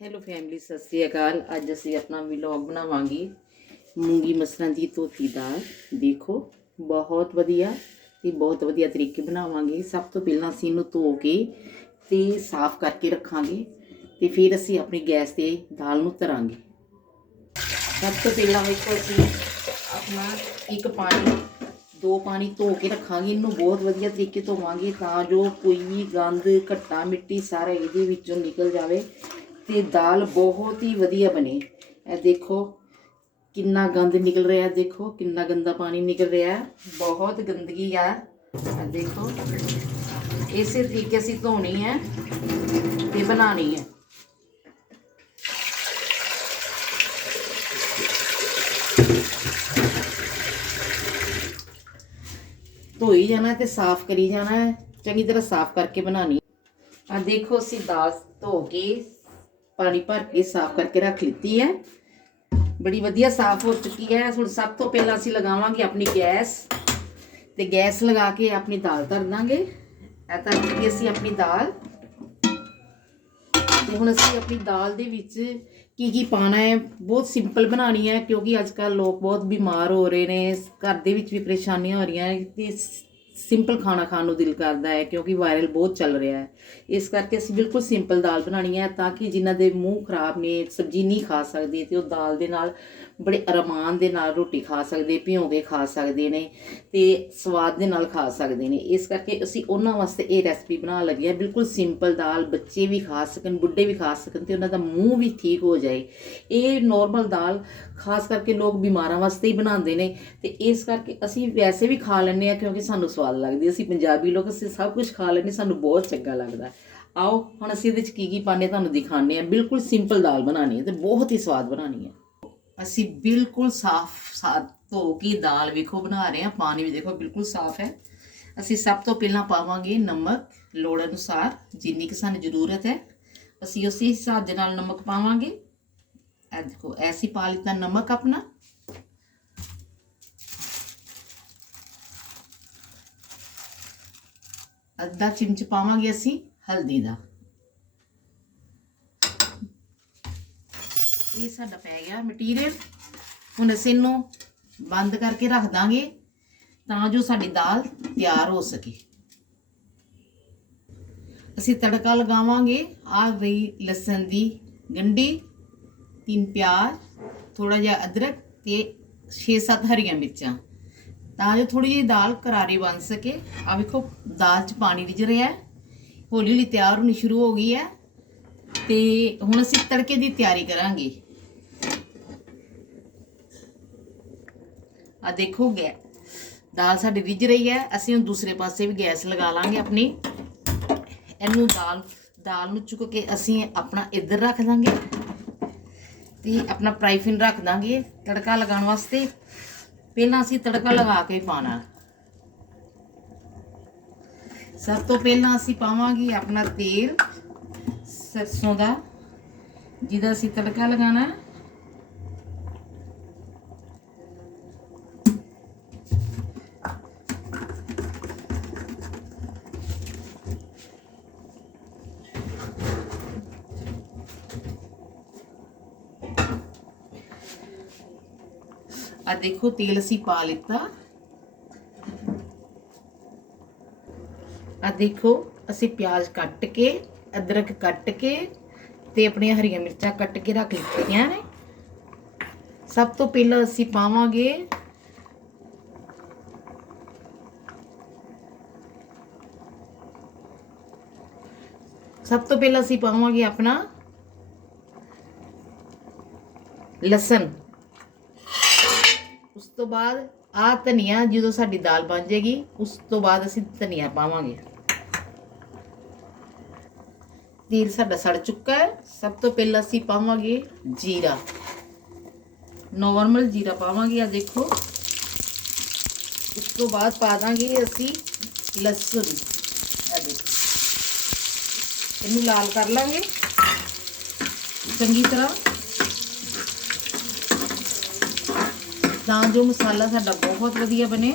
Hello family Sat Sri ਅਕਾਲ। ਅੱਜ ਅਸੀਂ ਆਪਣਾ ਵਲੌਗ ਬਣਾਵਾਂਗੇ। ਮੂੰਗੀ ਮਸਰਾਂ ਦੀ ਧੋਤੀ ਦਾਲ ਦੇਖੋ, ਬਹੁਤ ਵਧੀਆ ਤੇ ਬਹੁਤ ਵਧੀਆ ਤਰੀਕੇ ਬਣਾਵਾਂਗੇ। ਸਭ ਤੋਂ ਪਹਿਲਾਂ ਅਸੀਂ ਇਹਨੂੰ ਧੋ ਕੇ ਤੇ ਸਾਫ਼ ਕਰਕੇ ਰੱਖਾਂਗੇ ਤੇ ਫਿਰ ਅਸੀਂ ਆਪਣੀ ਗੈਸ ਤੇ ਦਾਲ ਨੂੰ ਧਰਾਂਗੇ। ਸਭ ਤੋਂ ਪਹਿਲਾਂ ਵੇਖੋ ਅਸੀਂ ਆਪਣਾ ਇੱਕ ਪਾਣੀ, ਦੋ ਪਾਣੀ ਧੋ ਕੇ ਰੱਖਾਂਗੇ। ਇਹਨੂੰ ਬਹੁਤ ਵਧੀਆ ਤਰੀਕੇ ਧੋਵਾਂਗੇ ਤਾਂ ਜੋ ਕੋਈ ਵੀ ਗੰਦ ਘੱਟਾ, ਮਿੱਟੀ ਸਾਰਾ ਇਹਦੇ ਵਿੱਚੋਂ ਨਿਕਲ ਜਾਵੇ। ਤੇ ਦਾਲ ਬਹੁਤ ਹੀ ਵਧੀਆ ਬਣੇ। ਇਹ ਦੇਖੋ ਕਿੰਨਾ ਗੰਦ ਨਿਕਲ ਰਿਹਾ ਹੈ, ਦੇਖੋ ਕਿੰਨਾ ਗੰਦਾ ਪਾਣੀ ਨਿਕਲ ਰਿਹਾ। ਹੈ। ਬਹੁਤ ਗੰਦਗੀ ਆ। ਇਹ ਦੇਖੋ ਇਸੇ ਤਰੀਕੇ ਅਸੀਂ ਧੋਣੀ ਹੈ ਤੇ ਬਣਾਣੀ ਹੈ। ਧੋਈ ਜਾਣਾ ਤੇ ਸਾਫ਼ ਕਰੀ ਜਾਣਾ ਚੰਗੀ ਤਰ੍ਹਾਂ ਸਾਫ਼ ਕਰਕੇ ਬਣਾਣੀ ਆ ਦੇਖੋ ਅਸੀਂ ਦਾਲ ਧੋ ਕੇ ਪਾਣੀ ਭਰ ਕੇ ਸਾਫ਼ ਕਰਕੇ ਰੱਖ ਲਿੱਤੀ ਹੈ। ਬੜੀ ਵਧੀਆ ਸਾਫ਼ ਹੋ ਚੁੱਕੀ ਹੈ। ਹੁਣ ਸਭ ਤੋਂ ਪਹਿਲਾਂ ਅਸੀਂ ਲਗਾਵਾਂਗੇ ਆਪਣੀ ਗੈਸ ਤੇ ਗੈਸ ਲਗਾ ਕੇ ਆਪਣੀ ਦਾਲ ਧਰ ਦਾਂਗੇ। ਇਹ ਧਰ ਕੇ ਅਸੀਂ ਆਪਣੀ ਦਾਲ ਤੇ ਹੁਣ ਅਸੀਂ ਆਪਣੀ ਦਾਲ ਦੇ ਵਿੱਚ ਕੀ ਕੀ ਪਾਣਾ ਹੈ। ਬਹੁਤ ਸਿੰਪਲ ਬਣਾਣੀ ਹੈ ਕਿਉਂਕਿ ਅੱਜ ਕੱਲ ਲੋਕ ਬਹੁਤ ਬਿਮਾਰ ਹੋ ਰਹੇ ਨੇ। ਘਰ ਦੇ ਵਿੱਚ ਵੀ ਪਰੇਸ਼ਾਨੀਆਂ ਹੋ ਰਹੀਆਂ ਹੈ ਤੇ ਸਿੰਪਲ ਖਾਣਾ ਖਾਣ ਨੂੰ ਦਿਲ ਕਰਦਾ ਹੈ ਕਿਉਂਕਿ ਵਾਇਰਲ ਬਹੁਤ ਚੱਲ ਰਿਹਾ ਹੈ। ਇਸ ਕਰਕੇ ਅਸੀਂ ਬਿਲਕੁਲ ਸਿੰਪਲ ਦਾਲ ਬਣਾਣੀ ਹੈ ਤਾਂ ਕਿ ਜਿਨ੍ਹਾਂ ਦੇ ਮੂੰਹ ਖਰਾਬ ਨੇ, ਸਬਜ਼ੀ ਨਹੀਂ ਖਾ ਸਕਦੇ ਤੇ ਉਹ ਦਾਲ ਦੇ ਨਾਲ ਬੜੇ ਅਰਮਾਨ ਦੇ ਨਾਲ ਰੋਟੀ ਖਾ ਸਕਦੇ ਭਿਉਂ ਕੇ ਖਾ ਸਕਦੇ ਨੇ ਤੇ ਸਵਾਦ ਦੇ ਨਾਲ ਖਾ ਸਕਦੇ ਨੇ। ਇਸ ਕਰਕੇ ਅਸੀਂ ਉਹਨਾਂ ਵਾਸਤੇ ਇਹ ਰੈਸਪੀ ਬਣਾਉਣ ਲੱਗੇ ਹਾਂ। ਬਿਲਕੁਲ ਸਿੰਪਲ ਦਾਲ ਬੱਚੇ ਵੀ ਖਾ ਸਕਣ, ਬੁੱਢੇ ਵੀ ਖਾ ਸਕਣ ਤੇ ਉਹਨਾਂ ਦਾ ਮੂੰਹ ਵੀ ਠੀਕ ਹੋ ਜਾਏ। ਇਹ ਨੋਰਮਲ ਦਾਲ ਖਾਸ ਕਰਕੇ ਲੋਕ ਬਿਮਾਰਾਂ ਵਾਸਤੇ ਹੀ ਬਣਾਉਂਦੇ ਨੇ ਤੇ ਇਸ ਕਰਕੇ ਅਸੀਂ ਵੈਸੇ ਵੀ ਖਾ ਲੈਂਦੇ ਆ ਕਿਉਂਕਿ ਸਾਨੂੰ ਸਵਾਦ ਲੱਗਦੀ ਅਸੀਂ ਪੰਜਾਬੀ ਲੋਕ, ਅਸੀਂ ਸਭ ਕੁਝ ਖਾ ਲੈਂਦੇ, ਸਾਨੂੰ ਬਹੁਤ ਚੰਗਾ ਲੱਗਦਾ। ਆਓ, ਹੁਣ ਅਸੀਂ ਇਹਦੇ ਵਿੱਚ ਕੀ ਕੀ ਪਾਣੇ ਤੁਹਾਨੂੰ ਦਿਖਾਉਂਦੇ ਆ। ਬਿਲਕੁਲ ਸਿੰਪਲ ਦਾਲ ਬਣਾਉਣੀ ਹੈ ਤੇ ਬਹੁਤ ਹੀ ਸਵਾਦ ਬਣਾਉਣੀ ਹੈ ਅਸੀਂ ਬਿਲਕੁਲ ਸਾਫ਼, ਸਾਫ਼ ਧੋ ਕੇ ਦਾਲ ਵੇਖੋ, ਬਣਾ ਰਹੇ ਹਾਂ ਪਾਣੀ ਵੀ ਦੇਖੋ, ਬਿਲਕੁਲ ਸਾਫ਼ ਹੈ। ਅਸੀਂ ਸਭ ਤੋਂ ਪਹਿਲਾਂ ਪਾਵਾਂਗੇ ਨਮਕ, ਲੋੜ ਅਨੁਸਾਰ, ਜਿੰਨੀ ਕਿ ਸਾਨੂੰ ਜ਼ਰੂਰਤ ਹੈ। ਅਸੀਂ ਉਸੇ ਹਿਸਾਬ ਦੇ ਨਾਲ ਨਮਕ ਪਾਵਾਂਗੇ। ਇਹ ਦੇਖੋ, ਐਸੀ ਪਾ ਲਿੱਤਾ ਨਮਕ ਆਪਣਾ। ਅੱਧਾ ਚਮਚ ਪਾਵਾਂਗੇ ਅਸੀਂ ਹਲਦੀ ਦਾ। ਇਹ ਸਾਡਾ ਪੈ ਗਿਆ ਮਟੀਰੀਅਲ ਹੁਣ ਅਸੀਂ ਇਹਨੂੰ ਬੰਦ ਕਰਕੇ ਰੱਖ ਦਾਂਗੇ ਤਾਂ ਜੋ ਸਾਡੀ ਦਾਲ ਤਿਆਰ ਹੋ ਸਕੇ। ਅਸੀਂ ਤੜਕਾ ਲਗਾਵਾਂਗੇ। ਆ ਗਈ ਲਸਣ ਦੀ ਗੰਢੀ, ਤਿੰਨ ਪਿਆਜ਼ ਥੋੜਾ ਜਿਹਾ ਅਦਰਕ ਤੇ 6-7 ਹਰੀਆਂ ਮਿਰਚਾਂ। ਤਾਂ ਜੋ ਥੋੜੀ ਜਿਹੀ ਦਾਲ ਕਰਾਰੀ ਬਣ ਸਕੇ। ਆ ਵੇਖੋ, ਦਾਲ 'ਚ ਪਾਣੀ ਰਿਝ ਰਿਹਾ ਹੈ। ਹੌਲੀ ਹੌਲੀ ਤਿਆਰ ਹੋਣੀ ਸ਼ੁਰੂ ਹੋ ਗਈ ਹੈ। ਤੇ ਹੁਣ ਅਸੀਂ ਤੜਕੇ ਦੀ ਤਿਆਰੀ ਕਰਾਂਗੇ। ਆ ਦੇਖੋ ਗੈ, ਦਾਲ ਸਾਡੀ ਰਿੱਝ ਰਹੀ ਹੈ। ਅਸੀਂ ਹੁਣ ਦੂਸਰੇ ਪਾਸੇ ਵੀ ਗੈਸ ਲਗਾ ਲਾਂਗੇ ਆਪਣੀ। ਇਹਨੂੰ ਦਾਲ ਦਾਲ ਨੂੰ ਚੁੱਕ ਕੇ ਅਸੀਂ ਆਪਣਾ ਇੱਧਰ ਰੱਖ ਦਾਂਗੇ। ਤੇ ਆਪਣਾ ਪ੍ਰਾਈਫਿਨ ਰੱਖ ਦਾਂਗੇ ਤੜਕਾ ਲਗਾਉਣ ਵਾਸਤੇ। ਪਹਿਲਾਂ ਅਸੀਂ ਤੜਕਾ ਲਗਾ ਕੇ ਪਾਣਾ ਸਭ ਤੋਂ ਪਹਿਲਾਂ ਅਸੀਂ ਪਾਵਾਂਗੇ ਆਪਣਾ ਤੇਲ, ਸਰਸੋਂ ਦਾ, ਜਿਹਦਾ ਅਸੀਂ ਤੜਕਾ ਲਗਾਣਾ ਆ ਦੇਖੋ ਤੇਲ ਅਸੀਂ ਪਾ ਲਿੱਤਾ ਆ ਦੇਖੋ ਅਸੀਂ ਪਿਆਜ਼ ਕੱਟ ਕੇ ਅਦਰਕ ਕੱਟ ਕੇ ਤੇ ਆਪਣੀਆਂ ਹਰੀਆਂ ਮਿਰਚਾਂ ਕੱਟ ਕੇ ਰੱਖ ਲਿੱਤੀਆਂ ਨੇ ਸਭ ਤੋਂ ਪਹਿਲਾਂ ਅਸੀਂ ਪਾਵਾਂਗੇ ਸਭ ਤੋਂ ਪਹਿਲਾਂ ਅਸੀਂ ਪਾਵਾਂਗੇ ਆਪਣਾ ਲਸਣ ਉਸ ਤੋਂ ਬਾਅਦ ਆ ਧਨੀਆ ਜਦੋਂ ਸਾਡੀ ਦਾਲ ਬਣ ਜਾਏਗੀ, ਉਸ ਤੋਂ ਬਾਅਦ ਅਸੀਂ ਧਨੀਆ ਪਾਵਾਂਗੇ। ਤੇਲ ਸਾਡਾ ਸੜ ਚੁੱਕਾ ਹੈ। ਸਭ ਤੋਂ ਪਹਿਲਾਂ ਅਸੀਂ ਪਾਵਾਂਗੇ ਜੀਰਾ। ਨਾਰਮਲ ਜੀਰਾ ਪਾਵਾਂਗੇ ਆ ਦੇਖੋ। ਉਸ ਤੋਂ ਬਾਅਦ ਪਾ ਦਾਂਗੇ ਅਸੀਂ ਲਸਣ। ਆ ਦੇਖੋ। ਇਹਨੂੰ ਲਾਲ ਕਰ ਲਾਂਗੇ। ਚੰਗੀ ਤਰ੍ਹਾਂ। ਤਾਂ ਜੋ ਮਸਾਲਾ ਸਾਡਾ ਬਹੁਤ ਵਧੀਆ ਬਣੇ।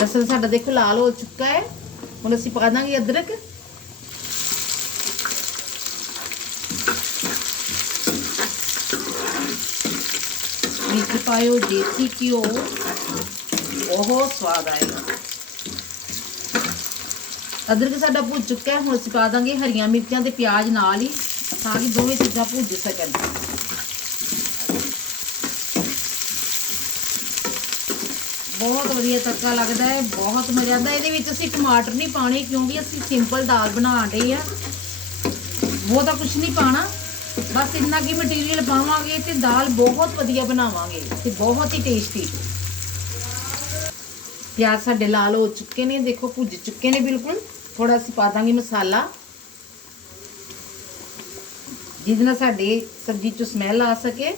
ਲਸਣ ਸਾਡਾ ਦੇਖੋ ਲਾਲ ਹੋ ਚੁੱਕਾ ਹੈ। ਹੁਣ ਅਸੀਂ ਪਾ ਦਾਂਗੇ ਅਦਰਕ। ਵਿੱਚ ਪਾਇਓ, ਦੇਸੀ ਘਿਓ। ਬਹੁਤ ਸਵਾਦ ਆਏਗਾ। ਅਦਰਕ ਸਾਡਾ ਭੁੱਜ ਚੁੱਕਾ ਹੈ, ਹੁਣ ਅਸੀਂ ਪਾ ਦਾਂਗੇ ਹਰੀਆਂ ਮਿਰਚਾਂ ਤੇ ਪਿਆਜ਼ ਨਾਲ ਹੀ, ਤਾਂ ਕਿ ਦੋਵੇਂ ਚੀਜ਼ਾਂ ਭੁੱਜ ਸਕਣ। ਬਹੁਤ ਵਧੀਆ ਤੜਕਾ ਲੱਗਦਾ ਹੈ, ਬਹੁਤ ਮਜ਼ਾ ਆਉਂਦਾ ਇਹਦੇ ਵਿੱਚ ਅਸੀਂ ਟਮਾਟਰ ਨਹੀਂ ਪਾਣੇ ਕਿਉਂਕਿ ਅਸੀਂ ਸਿੰਪਲ ਦਾਲ ਬਣਾ ਰਹੇ ਆ ਬਹੁਤਾ ਕੁਝ ਨਹੀਂ ਪਾਣਾ ਬਸ ਇੰਨਾ ਕੀ ਮਟੀਰੀਅਲ ਪਾਵਾਂਗੇ ਤੇ ਦਾਲ ਬਹੁਤ ਵਧੀਆ ਬਣਾਵਾਂਗੇ ਤੇ ਬਹੁਤ ਹੀ ਟੇਸਟੀ ਪਿਆਜ਼ ਸਾਡੇ ਲਾਲ ਹੋ ਚੁੱਕੇ ਨੇ ਦੇਖੋ ਭੁੱਜ ਚੁੱਕੇ ਨੇ ਬਿਲਕੁਲ ਥੋੜਾ ਅਸੀਂ ਪਾ ਦਾਂਗੇ ਮਸਾਲਾ ਜਿਹਦੇ ਨਾਲ ਸਾਡੇ ਸਬਜ਼ੀ ਚੋਂ ਸਮੈਲ ਆ ਸਕੇ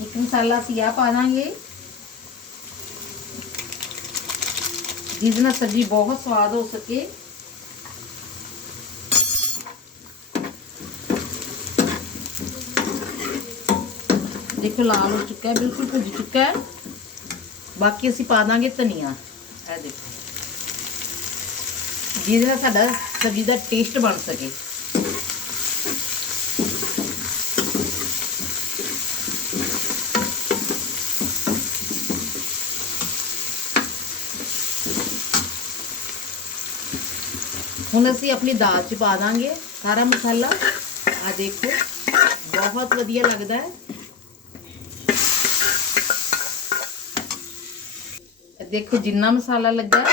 ਇੱਕ ਮਸਾਲਾ ਅਸੀਂ ਆ ਪਾ ਦਾਂਗੇ ਜਿਹਦੇ ਨਾਲ ਸਬਜ਼ੀ ਬਹੁਤ ਸਵਾਦ ਹੋ ਸਕੇ ਦੇਖੋ ਲਾਲ ਹੋ ਚੁੱਕਾ ਹੈ ਬਿਲਕੁਲ ਭੁੱਜ ਚੁੱਕਾ ਹੈ ਬਾਕੀ ਅਸੀਂ ਪਾ ਦਾਂਗੇ ਧਨੀਆ। ਇਹ ਦੇਖੋ। ਜਿਹਦੇ ਨਾਲ ਸਾਡਾ ਸਬਜ਼ੀ ਦਾ ਟੇਸਟ ਬਣ ਸਕੇ। ਹੁਣ ਅਸੀਂ ਆਪਣੀ ਦਾਲ 'ਚ ਪਾ ਦਾਂਗੇ। ਸਾਰਾ ਮਸਾਲਾ। ਆ ਦੇਖੋ, ਬਹੁਤ ਵਧੀਆ ਲੱਗਦਾ ਹੈ। ਦੇਖੋ ਜਿੰਨਾ ਮਸਾਲਾ ਲੱਗਾ,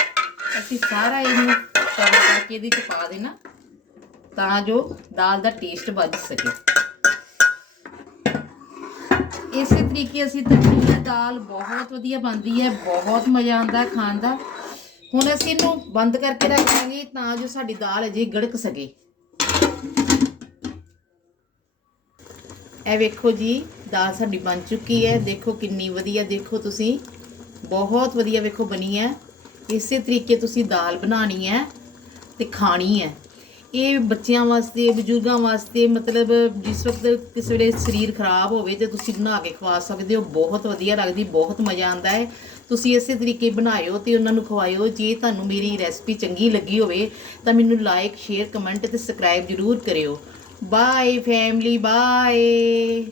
ਅਸੀਂ ਸਾਰਾ ਇਹਨੂੰ ਕਵਰ ਕਰਕੇ ਇਹਦੇ 'ਚ ਪਾ ਦੇਣਾ, ਤਾਂ ਜੋ ਦਾਲ ਦਾ ਟੇਸਟ ਵੱਧ ਸਕੇ। ਇਸੇ ਤਰੀਕੇ ਅਸੀਂ ਤੰਦੂਰੀ ਦਾਲ ਬਹੁਤ ਵਧੀਆ ਬਣਦੀ ਹੈ, ਬਹੁਤ ਮਜ਼ਾ ਆਉਂਦਾ ਖਾਣ ਦਾ। ਹੁਣ ਅਸੀਂ ਇਹਨੂੰ ਬੰਦ ਕਰਕੇ ਰੱਖ ਦਾਂਗੇ ਤਾਂ ਜੋ ਸਾਡੀ ਦਾਲ ਅਜੇ ਗੜਕ ਸਕੇ। ਇਹ ਵੇਖੋ ਜੀ, ਦਾਲ ਸਾਡੀ ਬਣ ਚੁੱਕੀ ਹੈ, ਦੇਖੋ ਕਿੰਨੀ ਵਧੀਆ ਦੇਖੋ ਤੁਸੀਂ। ਬਹੁਤ ਵਧੀਆ ਵੇਖੋ ਬਣੀ ਹੈ। ਇਸੇ ਤਰੀਕੇ ਤੁਸੀਂ ਦਾਲ ਬਣਾਣੀ ਹੈ ਤੇ ਖਾਣੀ ਹੈ। ਇਹ ਬੱਚਿਆਂ ਵਾਸਤੇ, ਬਜ਼ੁਰਗਾਂ ਵਾਸਤੇ ਮਤਲਬ ਜਿਸ ਵਕਤ ਕਿਸੇ ਵੇਲੇ ਸਰੀਰ ਖਰਾਬ ਹੋਵੇ ਤੇ ਤੁਸੀਂ ਬਣਾ ਕੇ ਖਵਾ ਸਕਦੇ ਹੋ, ਬਹੁਤ ਵਧੀਆ ਲੱਗਦੀ, ਬਹੁਤ ਮਜ਼ਾ ਆਉਂਦਾ ਹੈ। ਤੁਸੀਂ ਇਸੇ ਤਰੀਕੇ ਬਣਾਇਓ ਤੇ ਉਹਨਾਂ ਨੂੰ ਖਵਾਇਓ। ਜੇ ਤੁਹਾਨੂੰ ਮੇਰੀ ਰੈਸਪੀ ਚੰਗੀ ਲੱਗੀ ਹੋਵੇ ਤਾਂ ਮੈਨੂੰ ਲਾਈਕ, ਸ਼ੇਅਰ, ਕਮੈਂਟ ਤੇ ਸਬਸਕ੍ਰਾਈਬ ਜ਼ਰੂਰ ਕਰਿਓ। Bye family bye